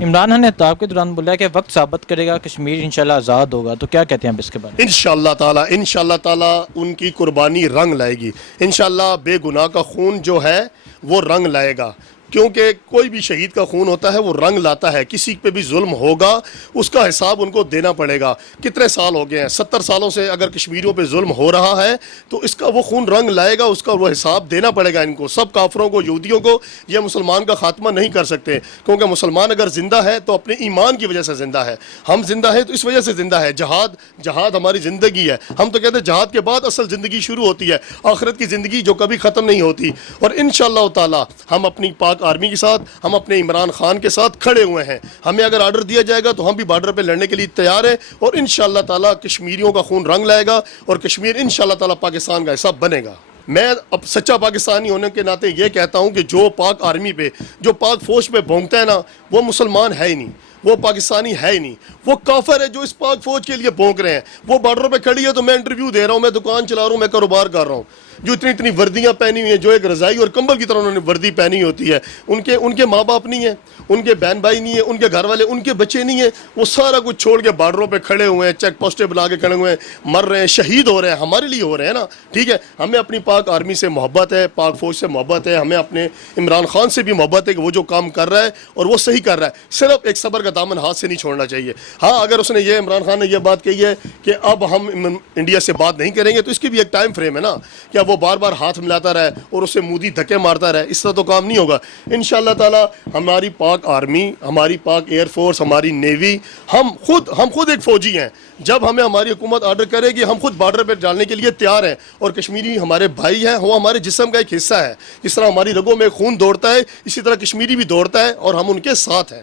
عمران خان نے خطاب کے دوران بولا کہ وقت ثابت کرے گا کشمیر انشاءاللہ آزاد ہوگا، تو کیا کہتے ہیں آپ اس کے بارے میں؟ انشاءاللہ تعالی ان کی قربانی رنگ لائے گی. انشاءاللہ بے گناہ کا خون جو ہے وہ رنگ لائے گا، کیونکہ کوئی بھی شہید کا خون ہوتا ہے وہ رنگ لاتا ہے. کسی پہ بھی ظلم ہوگا اس کا حساب ان کو دینا پڑے گا. کتنے سال ہو گئے ہیں، 70 سالوں سے اگر کشمیریوں پہ ظلم ہو رہا ہے تو اس کا وہ خون رنگ لائے گا، اس کا وہ حساب دینا پڑے گا ان کو، سب کافروں کو، یہودیوں کو. یہ مسلمان کا خاتمہ نہیں کر سکتے، کیونکہ مسلمان اگر زندہ ہے تو اپنے ایمان کی وجہ سے زندہ ہے. ہم زندہ ہیں تو اس وجہ سے زندہ ہے. جہاد ہماری زندگی ہے. ہم تو کہتے ہیں جہاد کے بعد اصل زندگی شروع ہوتی ہے، آخرت کی زندگی جو کبھی ختم نہیں ہوتی. اور انشاءاللہ تعالی ہم اپنی پاک آرمی کے ساتھ، ہم اپنے عمران خان کے ساتھ کھڑے ہوئے ہیں. ہمیں اگر آرڈر دیا جائے گا تو ہم بھی بارڈر پہ لڑنے کے لیے تیار ہیں. اور انشاءاللہ تعالی کشمیریوں کا خون رنگ لائے گا اور کشمیر انشاءاللہ تعالی پاکستان کا حصہ بنے گا. میں اب سچا پاکستانی ہونے کے ناطے یہ کہتا ہوں کہ جو پاک آرمی پہ، جو پاک فوج پہ بھونکتا ہے نا، وہ مسلمان ہے ہی نہیں، وہ پاکستانی ہے ہی نہیں، وہ کافر ہے جو اس پاک فوج کے لیے بھونک رہے ہیں. وہ بارڈر پہ کھڑی ہے تو میں انٹرویو دے رہا ہوں، میں دکان چلا رہا ہوں، میں کاروبار کر رہا ہوں. جو اتنی وردیاں پہنی ہوئی ہیں، جو ایک رضائی اور کمبل کی طرح انہوں نے وردی پہنی ہوتی ہے، ان کے ماں باپ نہیں ہیں، ان کے بہن بھائی نہیں ہیں، ان کے گھر والے، ان کے بچے نہیں ہیں. وہ سارا کچھ چھوڑ کے بارڈروں پہ کھڑے ہوئے ہیں، چیک پوسٹیں بنا کے کھڑے ہوئے ہیں، مر رہے ہیں، شہید ہو رہے ہیں. ہمارے لیے ہو رہے ہیں نا، ٹھیک ہے. ہمیں اپنی پاک آرمی سے محبت ہے، پاک فوج سے محبت ہے، ہمیں اپنے عمران خان سے بھی محبت ہے کہ وہ جو کام کر رہا ہے اور وہ صحیح کر رہا ہے. صرف ایک صبر کا دامن ہاتھ سے نہیں چھوڑنا چاہیے. ہاں اگر اس نے یہ، عمران خان نے یہ بات کہی ہے کہ اب ہم انڈیا سے بات نہیں کریں گے، تو اس کی بھی ایک ٹائم فریم ہے نا. کیا وہ بار بار ہاتھ ملاتا رہے اور اسے مودی دھکے مارتا رہے؟ اس طرح تو کام نہیں ہوگا. انشاءاللہ تعالی ہماری پاک آرمی، ہماری پاک ایئر فورس، ہماری نیوی، ہم خود ایک فوجی ہیں. جب ہمیں ہماری حکومت آرڈر کرے گی ہم خود بارڈر پہ ڈالنے کے لیے تیار ہیں. اور کشمیری ہمارے بھائی ہیں، وہ ہمارے جسم کا ایک حصہ ہے. جس طرح ہماری رگوں میں خون دوڑتا ہے اسی طرح کشمیری بھی دوڑتا ہے اور ہم ان کے ساتھ ہیں.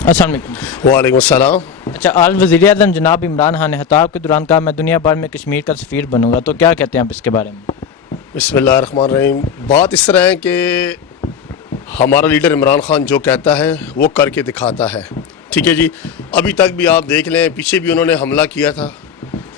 السلام علیکم. وعلیکم السلام. اچھا، آل وزیر اعظم جناب عمران خان نے خطاب کے دوران کہا میں دنیا بھر میں کشمیر کا سفیر بنوں گا، تو کیا کہتے ہیں آپ اس کے بارے میں؟ بسم اللہ الرحمن الرحیم. بات اس طرح ہے کہ ہمارا لیڈر عمران خان جو کہتا ہے وہ کر کے دکھاتا ہے. ٹھیک ہے جی. ابھی تک بھی آپ دیکھ لیں، پیچھے بھی انہوں نے حملہ کیا تھا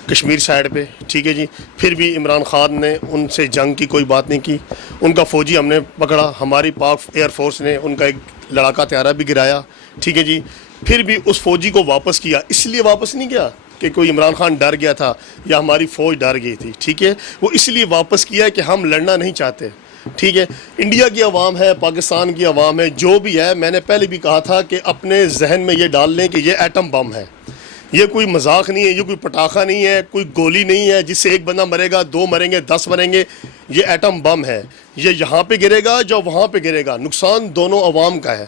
کشمیر سائڈ پہ، ٹھیک ہے جی. پھر بھی عمران خان نے ان سے جنگ کی کوئی بات نہیں کی. ان کا فوجی ہم نے پکڑا، ہماری پاک ایئر فورس نے ان کا ایک لڑاکا طیارہ بھی گرایا، ٹھیک ہے جی. پھر بھی اس فوجی کو واپس کیا. اس لیے واپس نہیں کیا کہ کوئی عمران خان ڈر گیا تھا یا ہماری فوج ڈر گئی تھی، ٹھیک ہے. وہ اس لیے واپس کیا ہے کہ ہم لڑنا نہیں چاہتے، ٹھیک ہے. انڈیا کی عوام ہے، پاکستان کی عوام ہے، جو بھی ہے، میں نے پہلے بھی کہا تھا کہ اپنے ذہن میں یہ ڈال لیں کہ یہ ایٹم بم ہے. یہ کوئی مذاق نہیں ہے، یہ کوئی پٹاخہ نہیں ہے، کوئی گولی نہیں ہے جس سے ایک بندہ مرے گا، 2 مریں گے، 10 مریں گے. یہ ایٹم بم ہے. یہ یہاں پہ گرے گا جو وہاں پہ گرے گا. نقصان دونوں عوام کا ہے،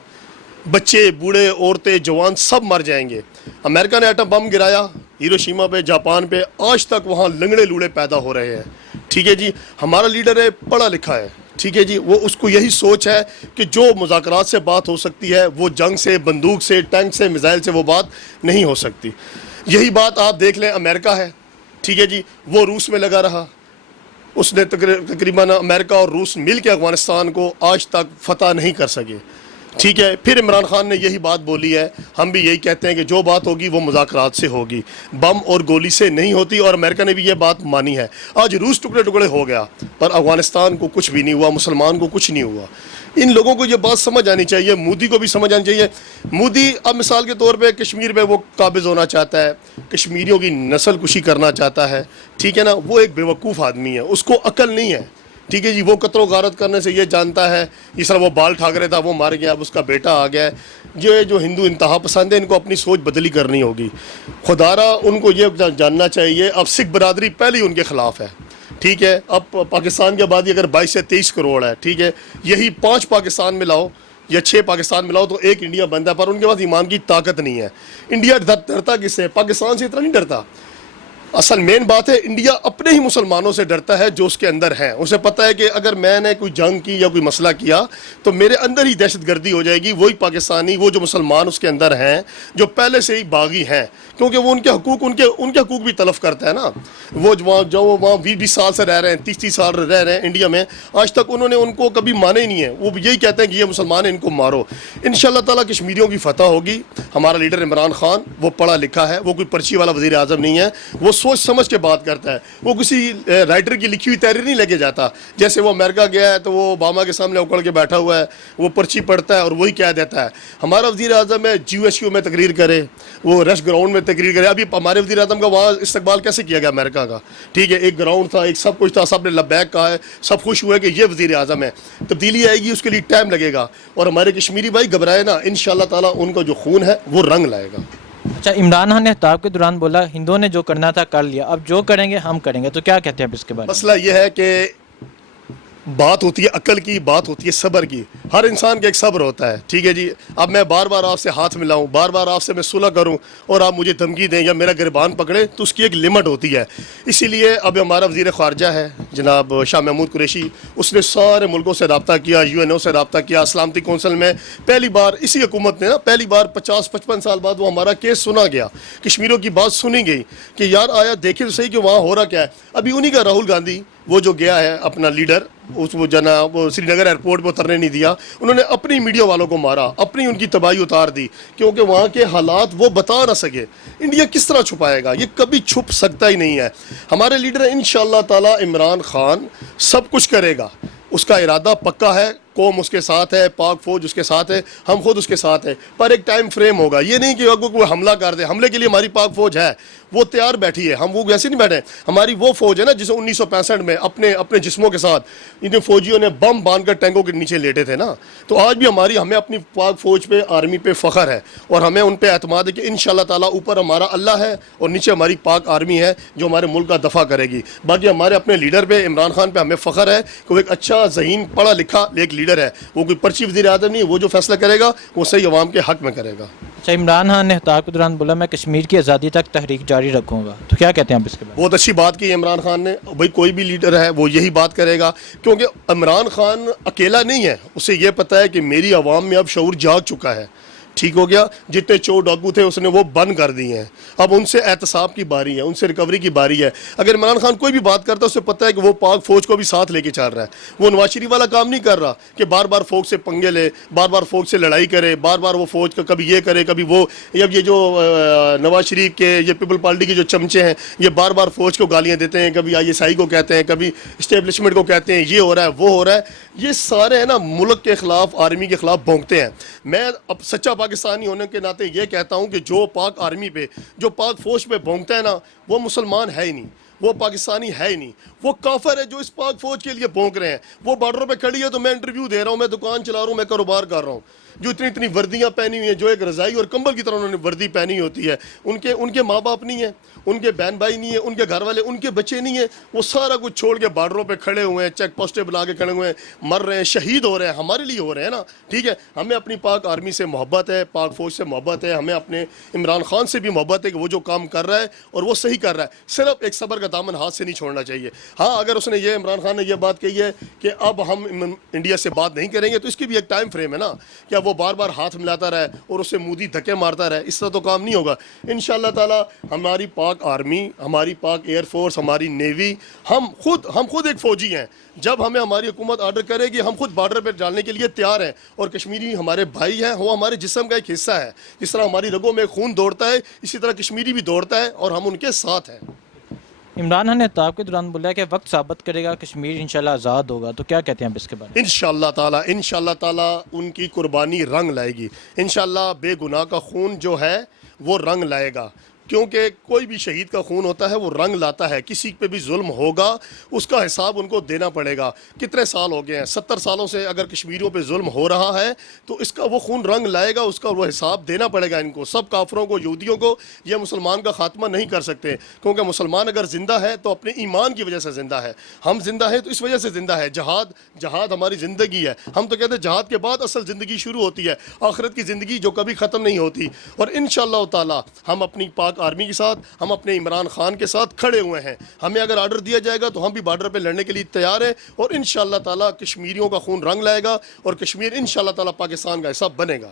بچے، بوڑھے، عورتیں، جوان سب مر جائیں گے. امریکہ نے ایٹم بم گرایا ہیروشیما پہ، جاپان پہ، آج تک وہاں لنگڑے لوڑے پیدا ہو رہے ہیں، ٹھیک ہے جی. ہمارا لیڈر ہے، پڑھا لکھا ہے، ٹھیک ہے جی. وہ اس کو یہی سوچ ہے کہ جو مذاکرات سے بات ہو سکتی ہے وہ جنگ سے، بندوق سے، ٹینک سے، میزائل سے وہ بات نہیں ہو سکتی. یہی بات آپ دیکھ لیں امریکہ ہے، ٹھیک ہے جی. وہ روس میں لگا رہا، اس نے تقریباً امریکہ اور روس مل کے افغانستان کو آج تک فتح نہیں کر سکے، ٹھیک ہے. پھر عمران خان نے یہی بات بولی ہے، ہم بھی یہی کہتے ہیں کہ جو بات ہوگی وہ مذاکرات سے ہوگی، بم اور گولی سے نہیں ہوتی. اور امریکہ نے بھی یہ بات مانی ہے. آج روس ٹکڑے ٹکڑے ہو گیا پر افغانستان کو کچھ بھی نہیں ہوا، مسلمان کو کچھ نہیں ہوا. ان لوگوں کو یہ بات سمجھ آنی چاہیے، مودی کو بھی سمجھ آنی چاہیے. مودی اب مثال کے طور پہ کشمیر پہ وہ قابض ہونا چاہتا ہے، کشمیریوں کی نسل کشی کرنا چاہتا ہے، ٹھیک ہے نا. وہ ایک بیوقوف آدمی ہے، اس کو عقل نہیں ہے، ٹھیک ہے جی. وہ قتل و غارت کرنے سے یہ جانتا ہے، اس طرح وہ بال ٹھاکرے تھا، وہ مار گیا، اب اس کا بیٹا آ گیا ہے. جو ہندو انتہا پسند ہے، ان کو اپنی سوچ بدلی کرنی ہوگی. خدارا ان کو یہ جاننا چاہیے، اب سکھ برادری پہلے ہی ان کے خلاف ہے، ٹھیک ہے. اب پاکستان کی آبادی اگر 22 سے 23 کروڑ ہے، ٹھیک ہے. یہی 5 پاکستان میں لاؤ یا 6 پاکستان میں لاؤ تو ایک انڈیا بنتا ہے، پر ان کے پاس ایمان کی طاقت نہیں ہے. انڈیا ڈرتا کس سے؟ پاکستان سے اتنا نہیں ڈرتا. اصل مین بات ہے انڈیا اپنے ہی مسلمانوں سے ڈرتا ہے جو اس کے اندر ہیں. اسے پتہ ہے کہ اگر میں نے کوئی جنگ کی یا کوئی مسئلہ کیا تو میرے اندر ہی دہشت گردی ہو جائے گی. وہی پاکستانی، وہ جو مسلمان اس کے اندر ہیں، جو پہلے سے ہی باغی ہیں، کیونکہ وہ ان کے حقوق بھی تلف کرتا ہے نا. وہ جو وہاں 20 سال سے رہ رہے ہیں، 30 سال رہ رہے ہیں انڈیا میں، آج تک انہوں نے ان کو کبھی مانے ہی نہیں ہے. وہ یہی کہتے ہیں کہ یہ مسلمان ہیں، ان کو مارو. انشاءاللہ تعالیٰ کشمیریوں کی فتح ہوگی. ہمارا لیڈر عمران خان وہ پڑھا لکھا ہے، وہ کوئی پرچی والا وزیر اعظم نہیں ہے. وہ سوچ سمجھ کے بات کرتا ہے، وہ کسی رائٹر کی لکھی ہوئی تحریر نہیں لے کے جاتا. جیسے وہ امریکہ گیا ہے تو وہ اوباما کے سامنے اکڑ کے بیٹھا ہوا ہے، وہ پرچی پڑھتا ہے اور وہی کہہ دیتا ہے. ہمارا وزیر اعظم ہے GSU میں تقریر کرے، وہ رش گراؤنڈ میں تقریر کرے. ابھی ہمارے وزیر اعظم کا وہاں استقبال کیسے کیا گیا امریکہ کا؟ ٹھیک ہے، ایک گراؤنڈ تھا، ایک سب کچھ تھا، سب نے لبیک کہا ہے، سب خوش ہوئے کہ یہ وزیر اعظم ہے. تبدیلی آئے گی، اس کے لیے ٹائم لگے گا. اور ہمارے کشمیری بھائی گھبرائے نا، انشاءاللہ تعالیٰ ان کا جو خون ہے وہ رنگ لائے گا. اچھا، عمران خان نے خطاب کے دوران بولا ہندوؤں نے جو کرنا تھا کر لیا، اب جو کریں گے ہم کریں گے، تو کیا کہتے ہیں آپ اس کے بارے میں؟ مسئلہ یہ ہے کہ بات ہوتی ہے عقل کی، بات ہوتی ہے صبر کی. ہر انسان کا ایک صبر ہوتا ہے. ٹھیک ہے جی، اب میں بار بار آپ سے ہاتھ ملاؤں، بار بار آپ سے میں صلح کروں اور آپ مجھے دھمکی دیں یا میرا گریبان پکڑیں، تو اس کی ایک لمٹ ہوتی ہے. اسی لیے اب ہمارا وزیر خارجہ ہے جناب شاہ محمود قریشی، اس نے سارے ملکوں سے رابطہ کیا، UNO سے رابطہ کیا. سلامتی کونسل میں پہلی بار اسی حکومت نے پہلی بار 50-55 سال بعد وہ ہمارا کیس سنا گیا، کشمیریوں کی بات سنی گئی کہ یار آیا دیکھیں تو صحیح کہ وہاں ہو رہا کیا ہے. ابھی انہی کا راہل گاندھی، وہ جو گیا ہے اپنا لیڈر، اس وہ جناب سری نگر ایئرپورٹ پہ اترنے نہیں دیا. انہوں نے اپنی میڈیا والوں کو مارا، اپنی ان کی تباہی اتار دی، کیونکہ وہاں کے حالات وہ بتا نہ سکے. انڈیا کس طرح چھپائے گا؟ یہ کبھی چھپ سکتا ہی نہیں ہے. ہمارے لیڈر انشاءاللہ تعالی عمران خان سب کچھ کرے گا، اس کا ارادہ پکا ہے. قوم اس کے ساتھ ہے، پاک فوج اس کے ساتھ ہے، ہم خود اس کے ساتھ ہیں. پر ایک ٹائم فریم ہوگا. یہ نہیں کہ اگر کوئی حملہ کر دے، حملے کے لیے ہماری پاک فوج ہے، وہ تیار بیٹھی ہے. ہم وہ ویسے نہیں بیٹھے. ہماری وہ فوج ہے نا جسے 1965 میں اپنے جسموں کے ساتھ ان فوجیوں نے بم باندھ کر ٹینکوں کے نیچے لیٹے تھے نا. تو آج بھی ہمیں اپنی پاک فوج پہ، آرمی پہ فخر ہے، اور ہمیں ان پہ اعتماد ہے کہ انشاءاللہ تعالیٰ اوپر ہمارا اللہ ہے اور نیچے ہماری پاک آرمی ہے جو ہمارے ملک کا دفاع کرے گی. باقی ہمارے اپنے لیڈر پہ، عمران خان پہ ہمیں فخر ہے کہ وہ ایک اچھا ذہین پڑھا لکھا ایک لیڈر ہے. وہ کوئی پرچی وزیر اعظم نہیں ہے. وہ جو فیصلہ کرے گا وہ صحیح عوام کے حق میں کرے گا. اچھا، عمران خان نے خطاب کے دوران بولا میں کشمیر کی آزادی تک تحریک جاری رکھوں گا، تو کیا کہتے ہیں آپ اس کے بارے میں؟ بہت اچھی بات کی عمران خان نے. بھائی کوئی بھی لیڈر ہے وہ یہی بات کرے گا، کیونکہ عمران خان اکیلا نہیں ہے. اسے یہ پتہ ہے کہ میری عوام میں اب شعور جاگ چکا ہے. ٹھیک ہو گیا، جتنے چور ڈاکو تھے اس نے وہ بند کر دیے ہیں. اب ان سے احتساب کی باری ہے، ان سے ریکوری کی باری ہے. اگر عمران خان کوئی بھی بات کرتا ہے اسے پتہ ہے کہ وہ پاک فوج کو بھی ساتھ لے کے چل رہا ہے. وہ نواز شریف والا کام نہیں کر رہا کہ بار بار فوج سے پنگے لے، بار بار فوج سے لڑائی کرے، بار بار وہ فوج کا کبھی یہ کرے کبھی وہ. اب یہ جو نواز شریف کے یہ پیپل پارٹی کے جو چمچے ہیں، یہ بار بار فوج کو گالیاں دیتے ہیں، کبھی ISI کو کہتے ہیں، کبھی اسٹیبلشمنٹ کو کہتے ہیں یہ ہو رہا ہے وہ ہو رہا ہے. یہ سارے ہیں نا ملک کے خلاف، آرمی کے خلاف بھونکتے ہیں. میں اب سچا پاکستانی ہونے کے ناطے یہ کہتا ہوں کہ جو پاک آرمی پہ، جو پاک فوج پہ بھونکتا ہے نا، وہ مسلمان ہے ہی نہیں، وہ پاکستانی ہے ہی نہیں. وہ کافر ہے جو اس پاک فوج کے لیے بھونک رہے ہیں. وہ بارڈر پہ کھڑی ہے تو میں انٹرویو دے رہا ہوں، میں دکان چلا رہا ہوں، میں کاروبار کر رہا ہوں. جو اتنی وردیاں پہنی ہوئی ہیں، جو ایک رضائی اور کمبل کی طرح انہوں نے وردی پہنی ہوتی ہے، ان کے ماں باپ نہیں ہیں، ان کے بہن بھائی نہیں ہیں، ان کے گھر والے، ان کے بچے نہیں ہیں. وہ سارا کچھ چھوڑ کے بارڈروں پہ کھڑے ہوئے ہیں، چیک پوسٹیں بنا کے کھڑے ہوئے ہیں، مر رہے ہیں، شہید ہو رہے ہیں. ہمارے لیے ہو رہے ہیں نا. ٹھیک ہے، ہمیں اپنی پاک آرمی سے محبت ہے، پاک فوج سے محبت ہے، ہمیں اپنے عمران خان سے بھی محبت ہے کہ وہ جو کام کر رہا ہے اور وہ صحیح کر رہا ہے. صرف ایک صبر کا دامن ہاتھ سے نہیں چھوڑنا چاہیے. ہاں اگر اس نے یہ عمران خان نے یہ بات کہی ہے کہ اب ہم انڈیا سے بات نہیں کریں گے، تو اس کی بھی ایک ٹائم فریم ہے نا. کیا وہ بار بار ہاتھ ملاتا رہے اور اسے مودی دھکے مارتا رہے؟ اس طرح تو کام نہیں ہوگا. انشاءاللہ تعالی ہماری پاک آرمی، ہماری پاک ایئر فورس، ہماری نیوی، ہم خود ایک فوجی ہیں. جب ہمیں ہماری حکومت آرڈر کرے گی ہم خود بارڈر پہ ڈالنے کے لیے تیار ہیں. اور کشمیری ہمارے بھائی ہیں، وہ ہمارے جسم کا ایک حصہ ہے. جس طرح ہماری رگوں میں خون دوڑتا ہے، اسی طرح کشمیری بھی دوڑتا ہے اور ہم ان کے ساتھ ہیں. عمران خان نے خطاب کے دوران بولا کہ وقت ثابت کرے گا کشمیر انشاءاللہ آزاد ہوگا، تو کیا کہتے ہیں آپ اس کے بارے میں؟ انشاءاللہ تعالی ان کی قربانی رنگ لائے گی. انشاءاللہ بے گناہ کا خون جو ہے وہ رنگ لائے گا. کیونکہ کوئی بھی شہید کا خون ہوتا ہے وہ رنگ لاتا ہے. کسی پہ بھی ظلم ہوگا اس کا حساب ان کو دینا پڑے گا. کتنے سال ہو گئے ہیں، 70 سالوں سے اگر کشمیریوں پہ ظلم ہو رہا ہے تو اس کا وہ خون رنگ لائے گا. اس کا وہ حساب دینا پڑے گا ان کو، سب کافروں کو، یہودیوں کو. یہ مسلمان کا خاتمہ نہیں کر سکتے، کیونکہ مسلمان اگر زندہ ہے تو اپنے ایمان کی وجہ سے زندہ ہے. ہم زندہ ہیں تو اس وجہ سے زندہ ہے. جہاد ہماری زندگی ہے. ہم تو کہتے ہیں جہاد کے بعد اصل زندگی شروع ہوتی ہے، آخرت کی زندگی جو کبھی ختم نہیں ہوتی. اور انشاءاللہ تعالی ہم اپنی پاک آرمی کے ساتھ، ہم اپنے عمران خان کے ساتھ کھڑے ہوئے ہیں. ہمیں اگر آرڈر دیا جائے گا تو ہم بھی بارڈر پہ لڑنے کے لیے تیار ہیں. اور انشاءاللہ تعالی کشمیریوں کا خون رنگ لائے گا اور کشمیر انشاءاللہ تعالی پاکستان کا حصہ بنے گا.